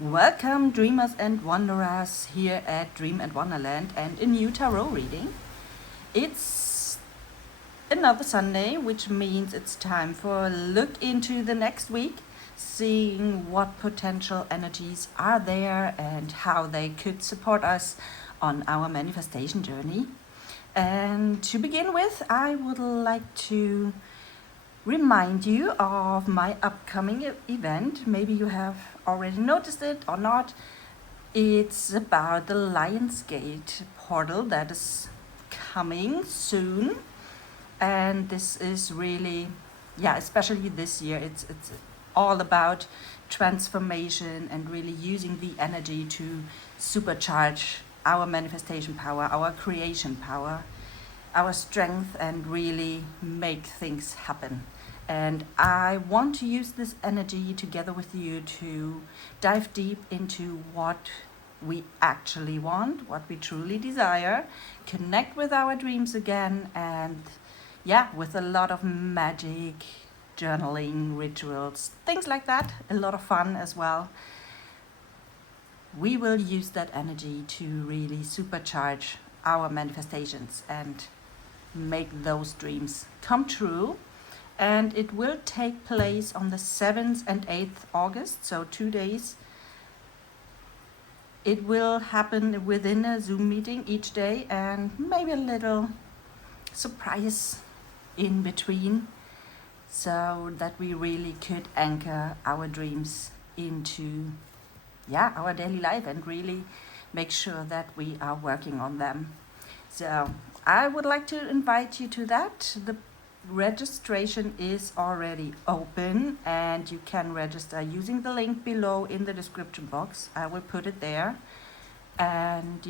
Welcome, dreamers and wanderers, here at Dream and Wanderland and a new tarot reading. It's another Sunday, which means it's time for a look into the next week, seeing what potential energies are there and how they could support us on our manifestation journey. And to begin with, I would like to remind you of my upcoming event. Maybe you have already noticed it or not. It's about the Lionsgate portal that is coming soon. And this is really, especially this year, it's all about transformation and really using the energy to supercharge our manifestation power, our creation power, our strength, and really make things happen. And I want to use this energy together with you to dive deep into what we actually want, what we truly desire, connect with our dreams again, and with a lot of magic, journaling, rituals, things like that, a lot of fun as well. We will use that energy to really supercharge our manifestations and make those dreams come true. And it will take place on the 7th and 8th August, so 2 days. It will happen within a Zoom meeting each day and maybe a little surprise in between, so that we really could anchor our dreams into our daily life and really make sure that we are working on them. So I would like to invite you to that. The registration is already open and you can register using the link below in the description box. I will put it there. And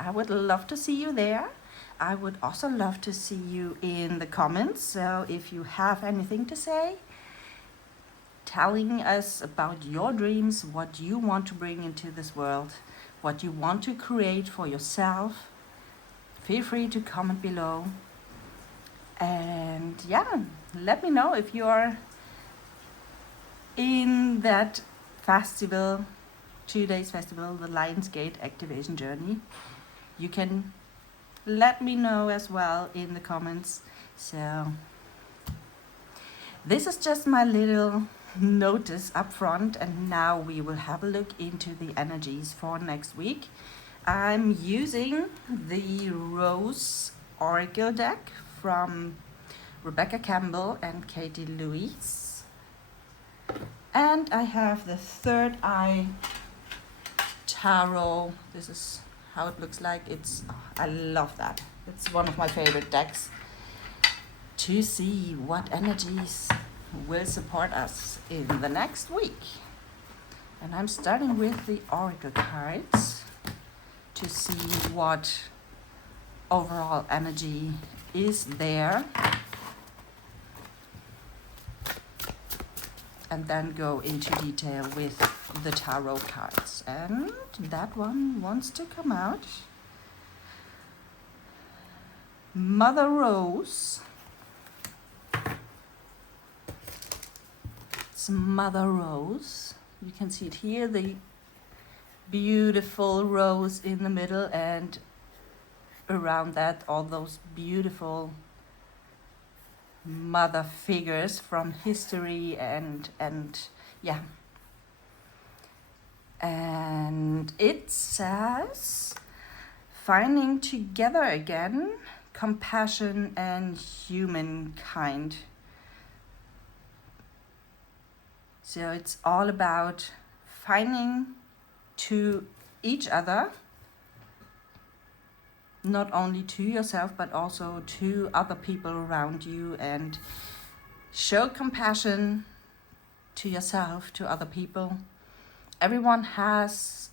I would love to see you there. I would also love to see you in the comments. So if you have anything to say, telling us about your dreams, what you want to bring into this world, what you want to create for yourself, feel free to comment below. And let me know if you're in that festival, 2 days festival, the Lionsgate activation journey. You can let me know as well in the comments. So this is just my little notice up front, and now we will have a look into the energies for next week. I'm using the Rose Oracle deck from Rebecca Campbell and Katie Louise. And I have the Third Eye Tarot. This is how it looks like. I love that. It's one of my favorite decks to see what energies will support us in the next week. And I'm starting with the Oracle cards to see what overall energy is there, and then go into detail with the tarot cards. And that one wants to come out. Mother Rose. It's Mother Rose. You can see it here, the beautiful rose in the middle, and around that all those beautiful mother figures from history and it says finding together again, compassion and humankind. So it's all about finding to each other, not only to yourself but also to other people around you, and show compassion to yourself, to other people. Everyone has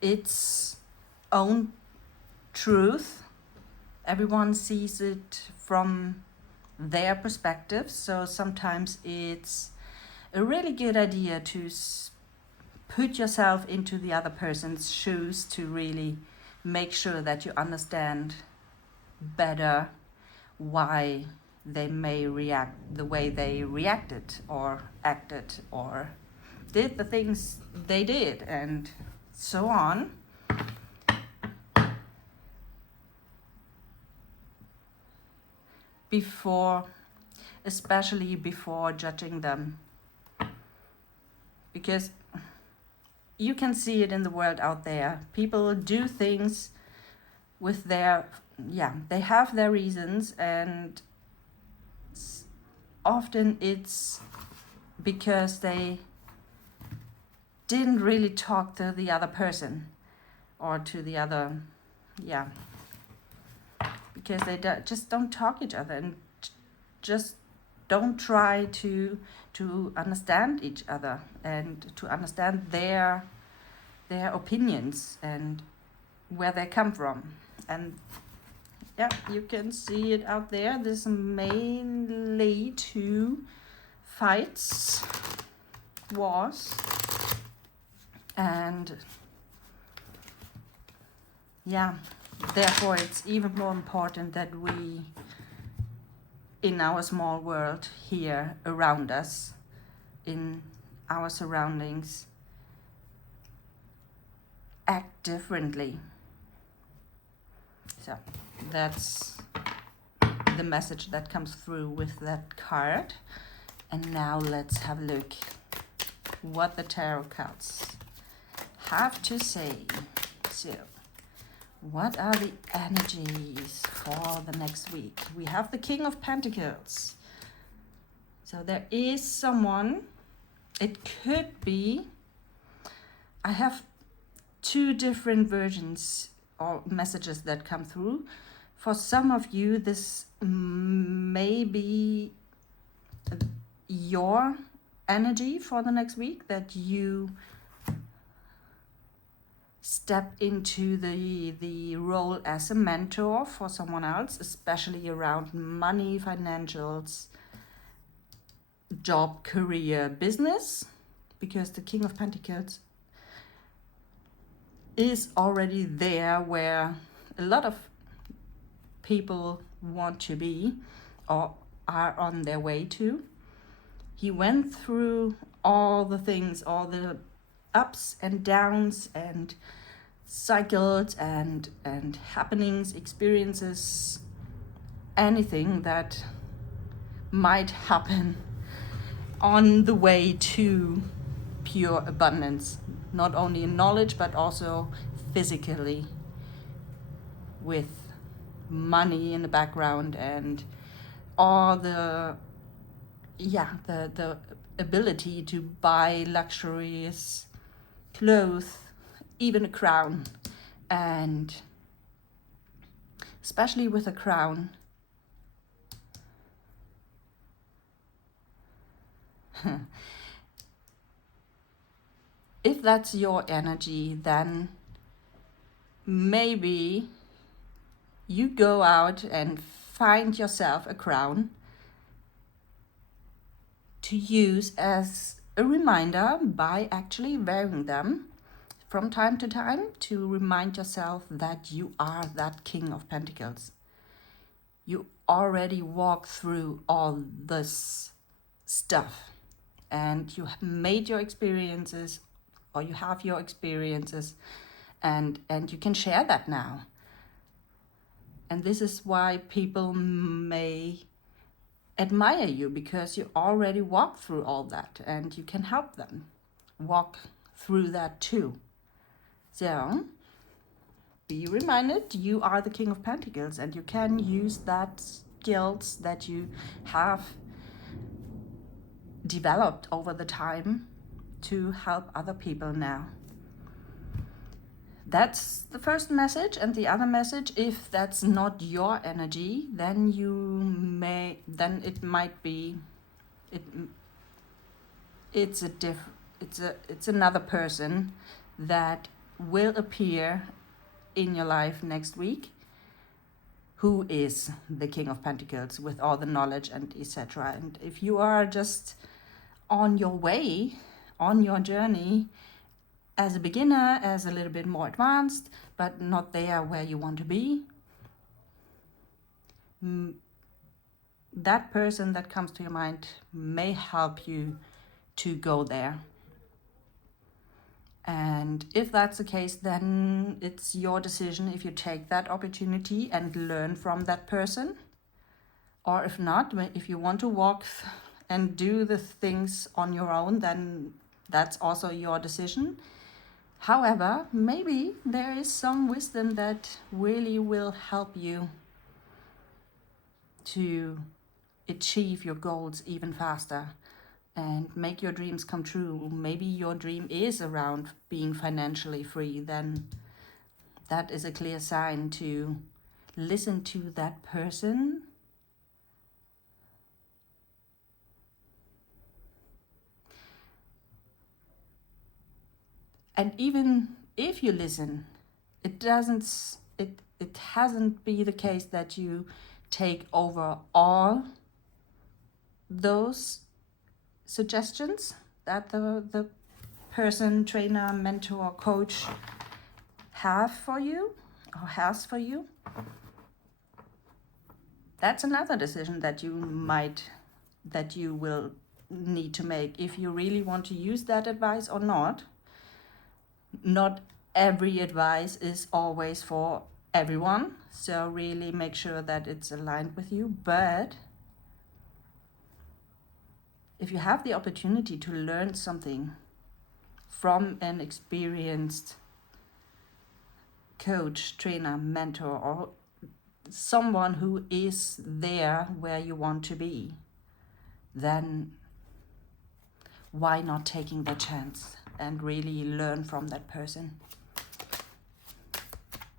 its own truth. Everyone sees it from their perspective, so sometimes it's a really good idea to put yourself into the other person's shoes to really make sure that you understand better why they may react the way they reacted or acted or did the things they did, and so on. Especially before judging them. Because you can see it in the world out there. People do things with they have their reasons, and often it's because they didn't really talk to the other person or to the other, because they just don't talk each other and just don't try to understand each other and to understand their opinions and where they come from. And you can see it out there. This may lead to fights, wars, and therefore it's even more important that we, in our small world here around us, in our surroundings, act differently. So that's the message that comes through with that card. And now let's have a look what the tarot cards have to say. So, what are the energies for the next week? We have the King of Pentacles. So there is someone, it could be, I have two different versions or messages that come through. For some of you, this may be your energy for the next week, that you step into the role as a mentor for someone else, especially around money, financials, job, career, business, because the King of Pentacles is already there where a lot of people want to be or are on their way to. He went through all the things, all the ups and downs and cycles and happenings, experiences, anything that might happen on the way to pure abundance, not only in knowledge but also physically, with money in the background and all the ability to buy luxurious clothes, even a crown. And especially with a crown, if that's your energy, then maybe you go out and find yourself a crown to use as a reminder by actually wearing them from time to time, to remind yourself that you are that King of Pentacles. You already walked through all this stuff and you have made your experiences, or you have your experiences, and you can share that now. And this is why people may admire you, because you already walked through all that and you can help them walk through that too. So be reminded, you are the King of Pentacles and you can use that skills that you have developed over the time to help other people now. That's the first message. And the other message, if that's not your energy, then it might be, it's another person that will appear in your life next week, who is the King of Pentacles with all the knowledge and etc. And if you are just on your way, on your journey, as a beginner, as a little bit more advanced, but not there where you want to be, that person that comes to your mind may help you to go there. And if that's the case, then it's your decision if you take that opportunity and learn from that person. Or if not, if you want to walk and do the things on your own, then that's also your decision. However, maybe there is some wisdom that really will help you to achieve your goals even faster and make your dreams come true. Maybe your dream is around being financially free, then that is a clear sign to listen to that person. And even if you listen, it hasn't be the case that you take over all those suggestions that the person, trainer, mentor, coach have for you or has for you. That's another decision that you will need to make if you really want to use that advice or not. Not every advice is always for everyone, so really make sure that it's aligned with you. But if you have the opportunity to learn something from an experienced coach, trainer, mentor, or someone who is there where you want to be, then why not taking the chance and really learn from that person?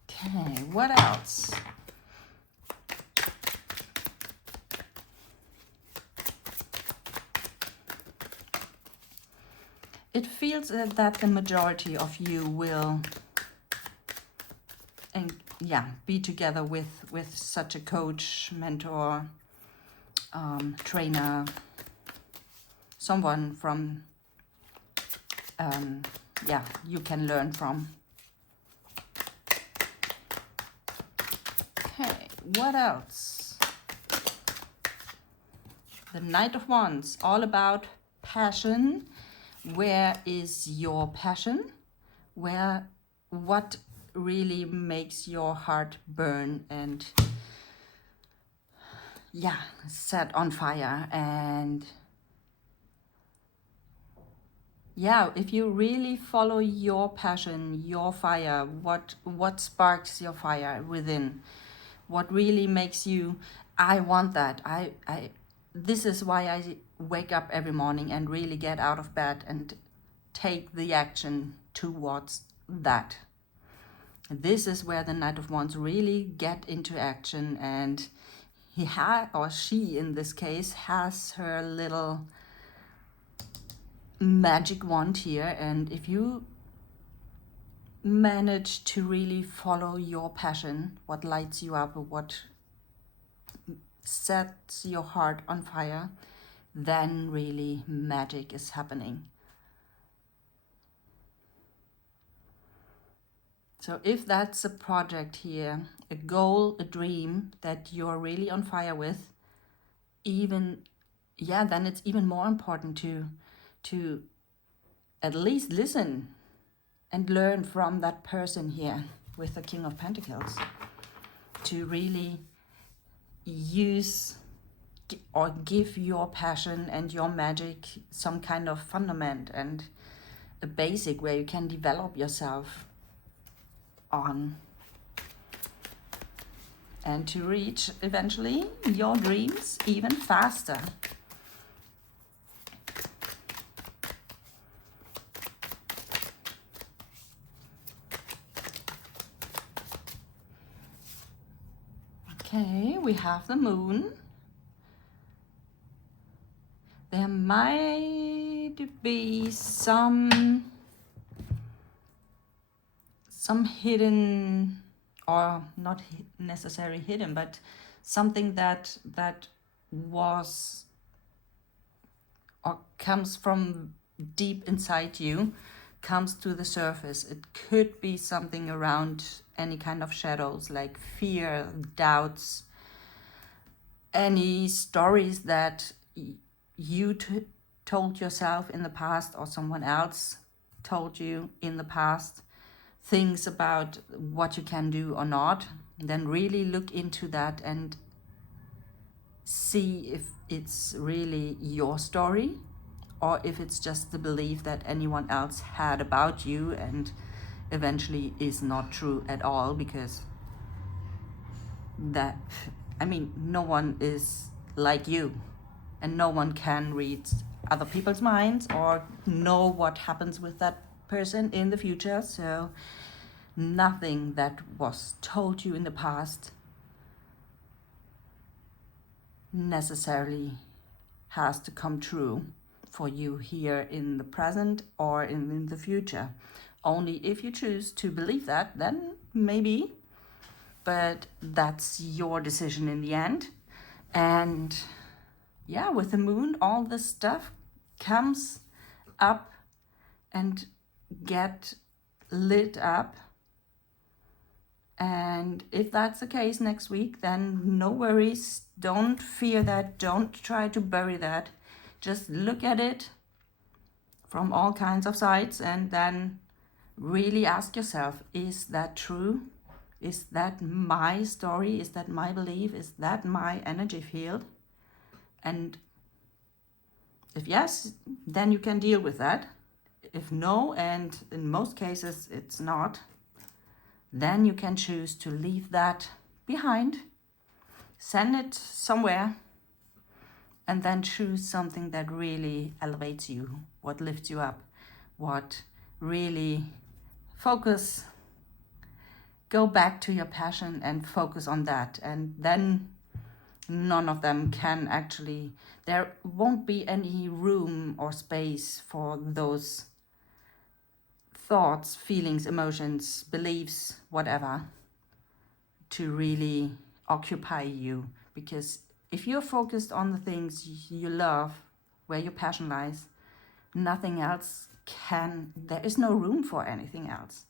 Okay, what else? It feels that the majority of you will be together with such a coach, mentor, trainer, someone from you can learn from. Okay, what else? The Knight of Wands, all about passion. Where is your passion? What really makes your heart burn and set on fire? And if you really follow your passion, your fire, what sparks your fire within? What really makes you, I want that. This is why I wake up every morning and really get out of bed and take the action towards that. This is where the Knight of Wands really get into action, and she in this case has her little magic wand here. And if you manage to really follow your passion, what lights you up, what sets your heart on fire, then really magic is happening. So if that's a project here, a goal, a dream that you're really on fire with, then it's even more important to at least listen and learn from that person here with the King of Pentacles, to really use or give your passion and your magic some kind of fundament and a basic where you can develop yourself on, and to reach eventually your dreams even faster. Okay, we have the Moon. There might be some hidden, or not necessarily hidden, but something that was or comes from deep inside you, comes to the surface. It could be something around any kind of shadows, like fear, doubts, any stories that you told yourself in the past or someone else told you in the past, things about what you can do or not, then really look into that and see if it's really your story or if it's just the belief that anyone else had about you and eventually is not true at all, because that, I mean, no one is like you and no one can read other people's minds or know what happens with that person in the future. So nothing that was told you in the past necessarily has to come true for you here in the present or in the future. Only if you choose to believe that, then maybe, but that's your decision in the end. And yeah, with the moon, all this stuff comes up and get lit up. And if that's the case next week, then no worries. Don't fear that. Don't try to bury that. Just look at it from all kinds of sides and then really ask yourself, is that true? Is that my story? Is that my belief? Is that my energy field? And if yes, then you can deal with that. If no, and in most cases it's not, then you can choose to leave that behind, send it somewhere, and then choose something that really elevates you, what lifts you up, what really go back to your passion and focus on that. And then none of them can actually, there won't be any room or space for those thoughts, feelings, emotions, beliefs, whatever, to really occupy you. Because if you're focused on the things you love, where your passion lies, nothing else there is no room for anything else.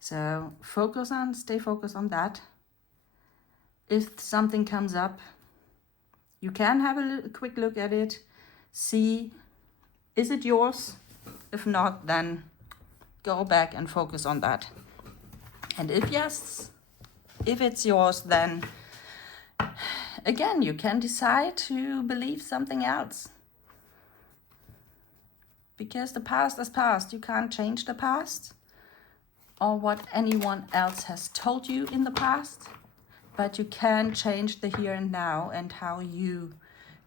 So stay focused on that. If something comes up, you can have a quick look at it, see, is it yours? If not, then go back and focus on that. And if yes, if it's yours, then again, you can decide to believe something else. Because the past is past. You can't change the past or what anyone else has told you in the past, but you can change the here and now and how you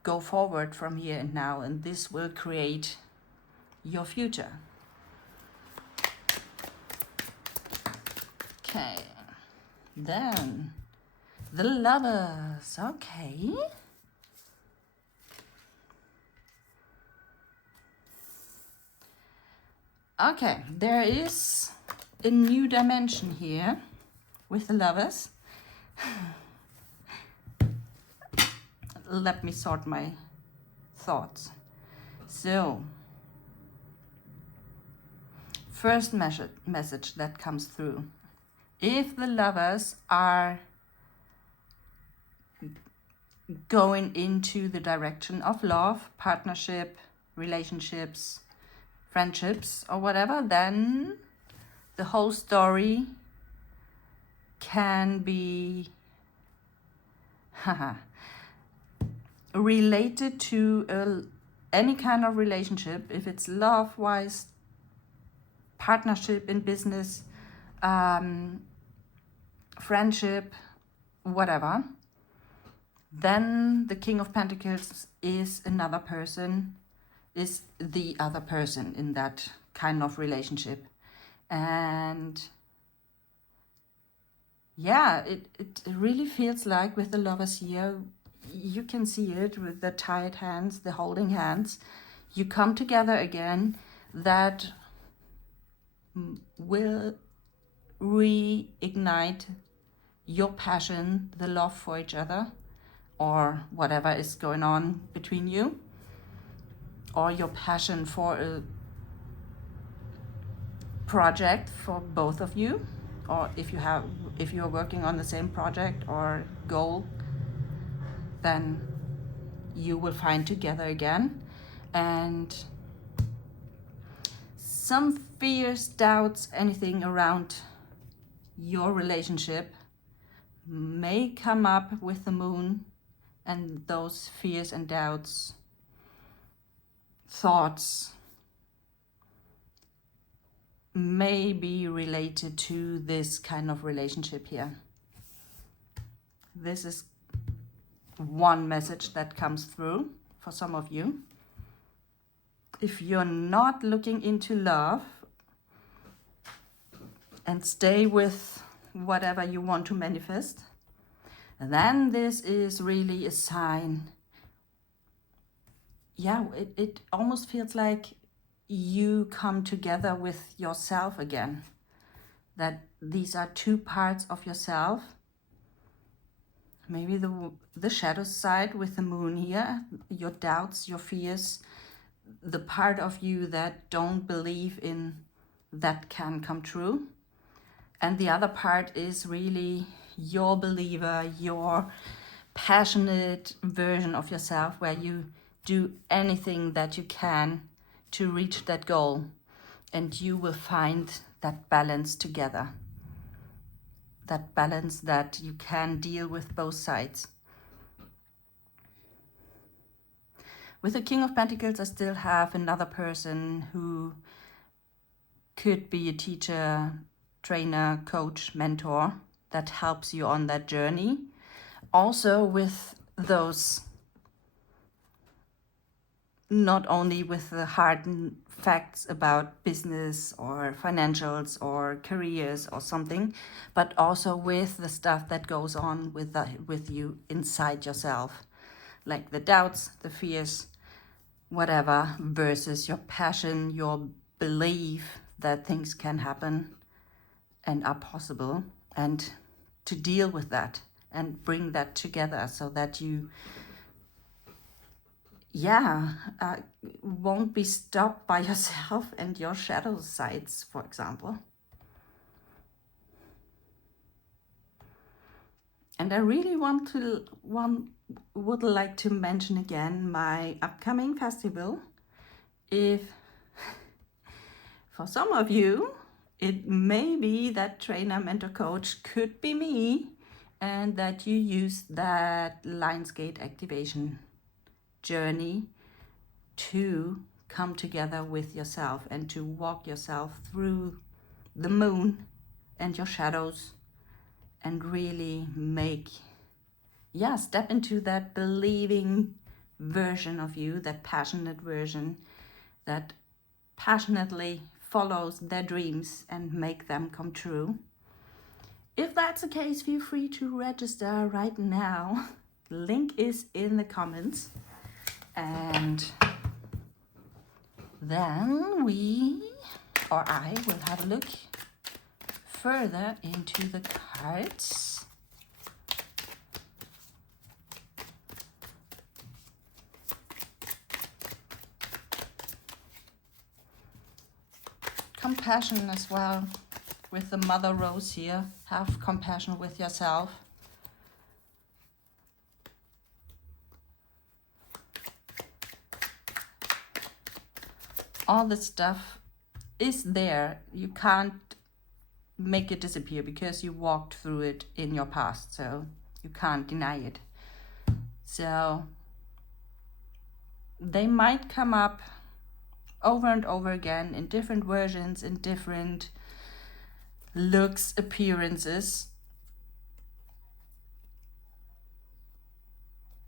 go forward from here and now, and this will create your future. Okay, then the Lovers. Okay. Okay, there is a new dimension here with the Lovers. Let me sort my thoughts. So, first message that comes through. If the Lovers are going into the direction of love, partnership, relationships, friendships, or whatever, then the whole story can be related to any kind of relationship. If it's love-wise, partnership in business, friendship, whatever, then the King of Pentacles is the other person in that kind of relationship. And yeah, it really feels like with the Lovers here, you can see it with the tied hands, the holding hands. You come together again. That will reignite your passion, the love for each other, or whatever is going on between you, or your passion for a project for both of you, or if you're working on the same project or goal, then you will find together again. And some fears, doubts, anything around your relationship may come up with the moon, and those fears and doubts, thoughts may be related to this kind of relationship here. This is one message that comes through for some of you. If you're not looking into love and stay with whatever you want to manifest, then this is really a sign. Yeah, it almost feels like you come together with yourself again. That these are two parts of yourself. Maybe the shadow side with the moon here, your doubts, your fears, the part of you that don't believe in that can come true. And the other part is really your believer, your passionate version of yourself, where you do anything that you can to reach that goal, and you will find that balance together. That balance that you can deal with both sides. With the King of Pentacles, I still have another person who could be a teacher, trainer, coach, mentor that helps you on that journey. Also with those, not only with the hard facts about business or financials or careers or something, but also with the stuff that goes on with you inside yourself, like the doubts, the fears, whatever, versus your passion, your belief that things can happen and are possible, and to deal with that and bring that together so that you won't be stopped by yourself and your shadow sides, for example. And I really would like to mention again my upcoming festival. If for some of you it may be that trainer, mentor, coach could be me, and that you use that Lionsgate activation journey to come together with yourself and to walk yourself through the moon and your shadows, and really step into that believing version of you, that passionate version that passionately follows their dreams and make them come true. If that's the case, feel free to register right now. Link is in the comments. And then I will have a look further into the cards. Compassion as well, with the Mother Rose here. Have compassion with yourself. All this stuff is there. You can't make it disappear because you walked through it in your past, so you can't deny it. So they might come up over and over again in different versions, in different looks, appearances.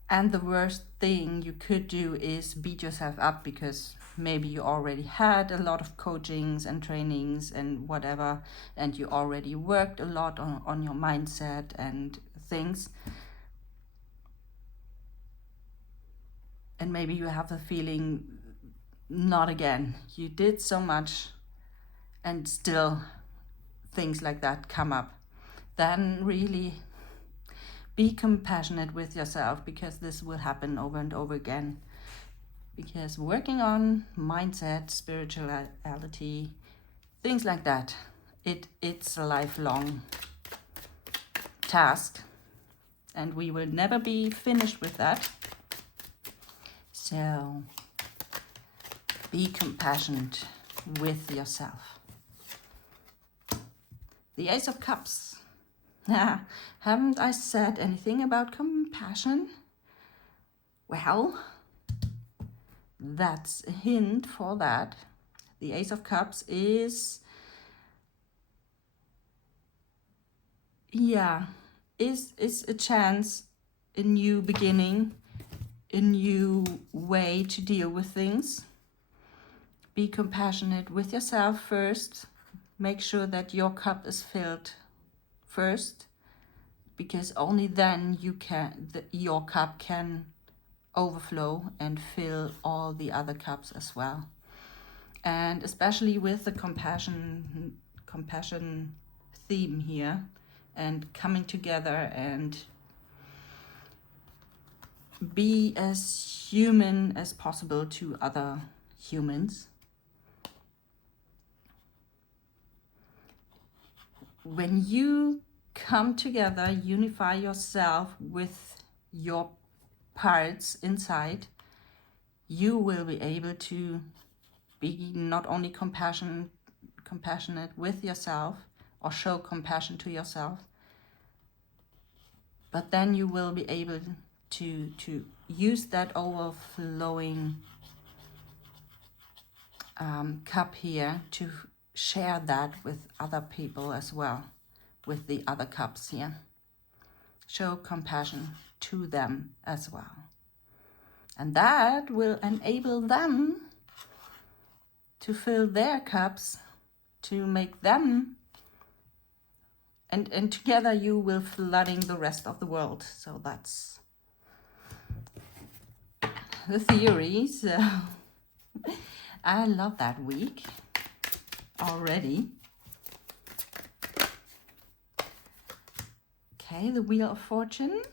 And the worst thing you could do is beat yourself up, because maybe you already had a lot of coachings and trainings and whatever, and you already worked a lot on your mindset and things. And maybe you have the feeling, not again. You did so much and still things like that come up. Then really be compassionate with yourself, because this will happen over and over again. Because working on mindset, spirituality, things like that, it's a lifelong task, and we will never be finished with that. So be compassionate with yourself. The Ace of Cups. Haven't I said anything about compassion? Well, that's a hint for that. The Ace of Cups is a chance, a new beginning, a new way to deal with things. Be compassionate with yourself first. Make sure that your cup is filled first, because only then your cup can overflow and fill all the other cups as well. And especially with the compassion theme here, and coming together and be as human as possible to other humans. When you come together, unify yourself with your parts inside, you will be able to be not only compassionate with yourself or show compassion to yourself, but then you will be able to use that overflowing cup here to share that with other people as well, with the other cups here. Show compassion to them as well. And that will enable them to fill their cups, to make them, and together you will flooding the rest of the world. So that's the theory. So I love that week already. Okay, the Wheel of Fortune.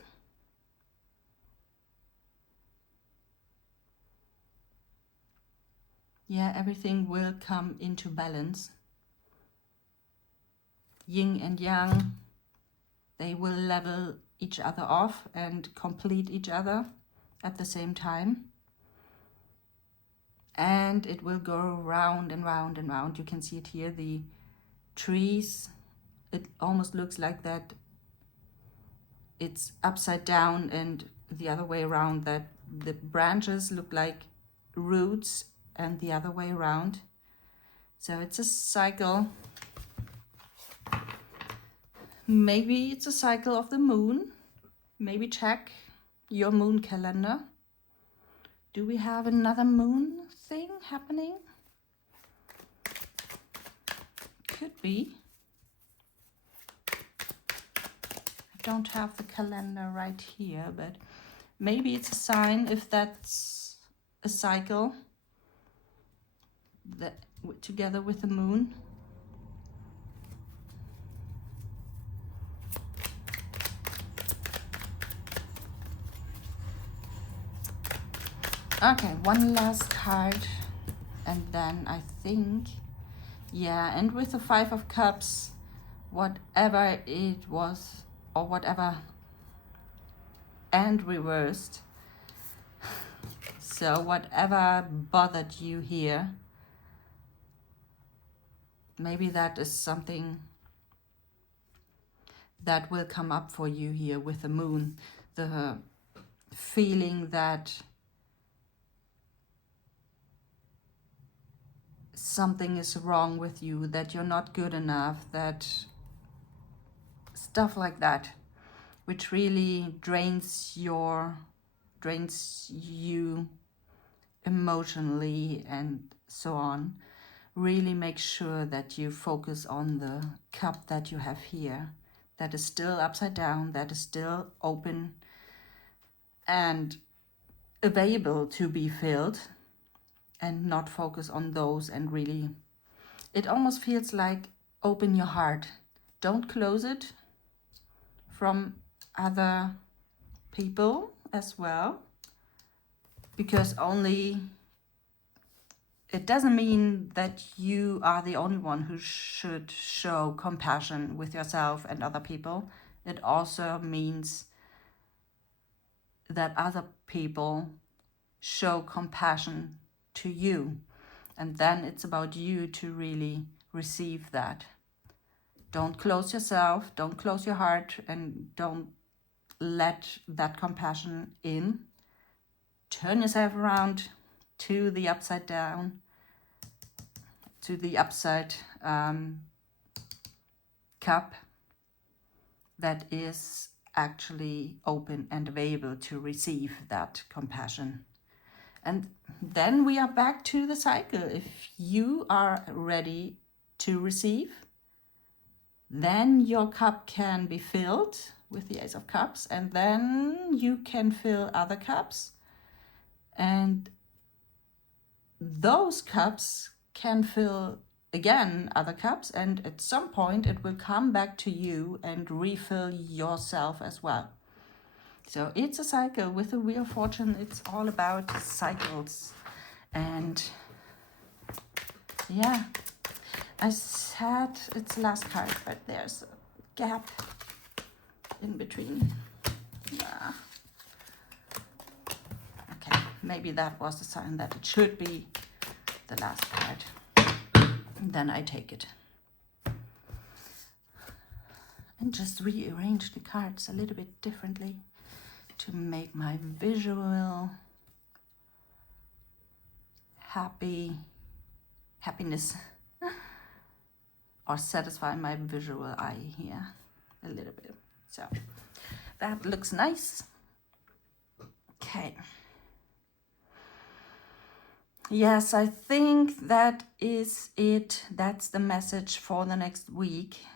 Yeah, everything will come into balance. Yin and Yang, they will level each other off and complete each other at the same time. And it will go round and round and round. You can see it here, the trees. It almost looks like that it's upside down and the other way around, that the branches look like roots and the other way around. So it's a cycle. Maybe it's a cycle of the moon. Maybe check your moon calendar. Do we have another moon thing happening? Could be. I don't have the calendar right here, but maybe it's a sign if that's a cycle that together with the moon. Okay, one last card, and then I think, yeah, and with the Five of Cups, whatever it was, or whatever, and reversed. So whatever bothered you here, maybe that is something that will come up for you here with the moon. The feeling that something is wrong with you, that you're not good enough, that stuff like that, which really drains you emotionally and so on. Really make sure that you focus on the cup that you have here, that is still upside down, that is still open and available to be filled, and not focus on those. And really, it almost feels like open your heart. Don't close it from other people as well, because it doesn't mean that you are the only one who should show compassion with yourself and other people. It also means that other people show compassion to you. And then it's about you to really receive that. Don't close yourself, don't close your heart, and don't let that compassion in. Turn yourself around to the upside down, to the upside cup that is actually open and available to receive that compassion. And then we are back to the cycle. If you are ready to receive, then your cup can be filled with the Ace of Cups, and then you can fill other cups. And those cups can fill again other cups, and at some point it will come back to you and refill yourself as well. So it's a cycle. With the Wheel of Fortune, it's all about cycles. And yeah, I said it's the last card, but there's a gap in between. Yeah. Okay, maybe that was a sign that it should be the last card. Then I take it. And just rearrange the cards a little bit differently to make my visual happiness or satisfy my visual eye here a little bit. So that looks nice. Okay. Yes, I think that is it. That's the message for the next week.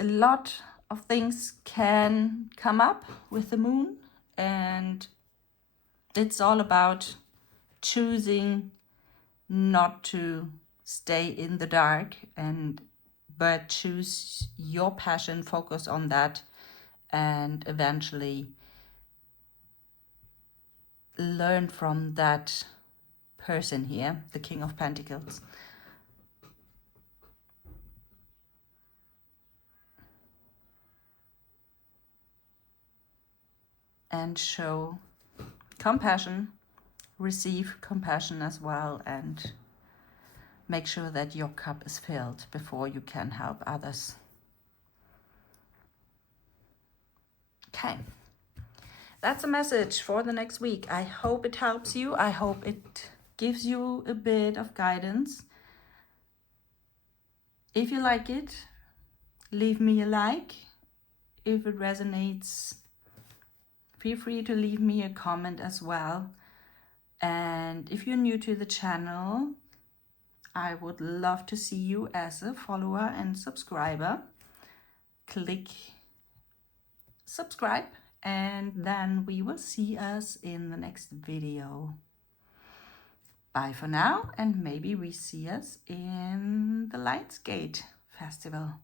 A lot of things can come up with the moon, and it's all about choosing not to stay in the dark, but choose your passion, focus on that, and eventually learn from that person here, the King of Pentacles. And show compassion, receive compassion as well, and make sure that your cup is filled before you can help others. Okay, that's a message for the next week. I hope it helps you. I hope it gives you a bit of guidance. If you like it, leave me a like. If it resonates, feel free to leave me a comment as well. And if you're new to the channel, I would love to see you as a follower and subscriber. Click subscribe, and then we will see us in the next video. Bye for now, and maybe we see us in the Lionsgate Festival.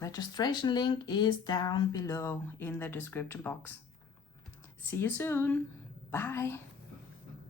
Registration link is down below in the description box. See you soon. Bye.